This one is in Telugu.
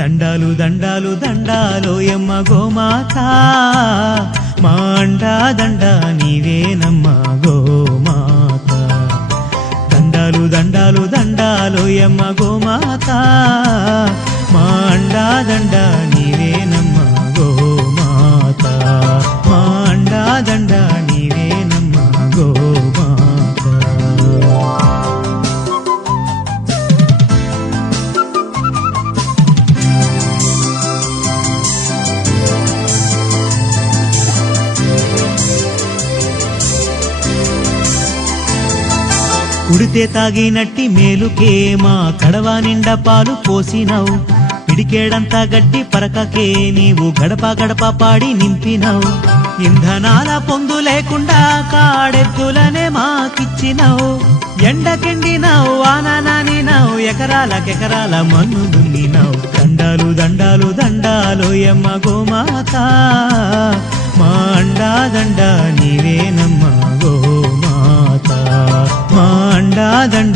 దండాలు దండాలు దండాలోయమ్మ గోమాత మా అండా దండ నీవేనమ్మ గోమాత దండాలు దండాలు దండాలోయమ్మ గోమాత మా అండా దండ నీవేనమ్మ గోమాత మా అండా దండ నీవేనమ్మ గోమాత కుడితే తాగినట్టి మేలుకే మా కడవ నిండా పాలు పోసినావు పిడికేడంతా గట్టి పరకకే నీవు గడప గడప పాడి నింపినావు ఇంధనాల పొందు లేకుండా కాడెద్దులనే మాకిచ్చినావు ఎండకెండినావు ఆనానానినావు ఎకరాలకెకరాల మన్ను దున్నినావు దండాలు దండాలు దండాలోయమ్మ గోమాత మా అండా దండ నీవేనమ్మ గోమాత మా అండా దండ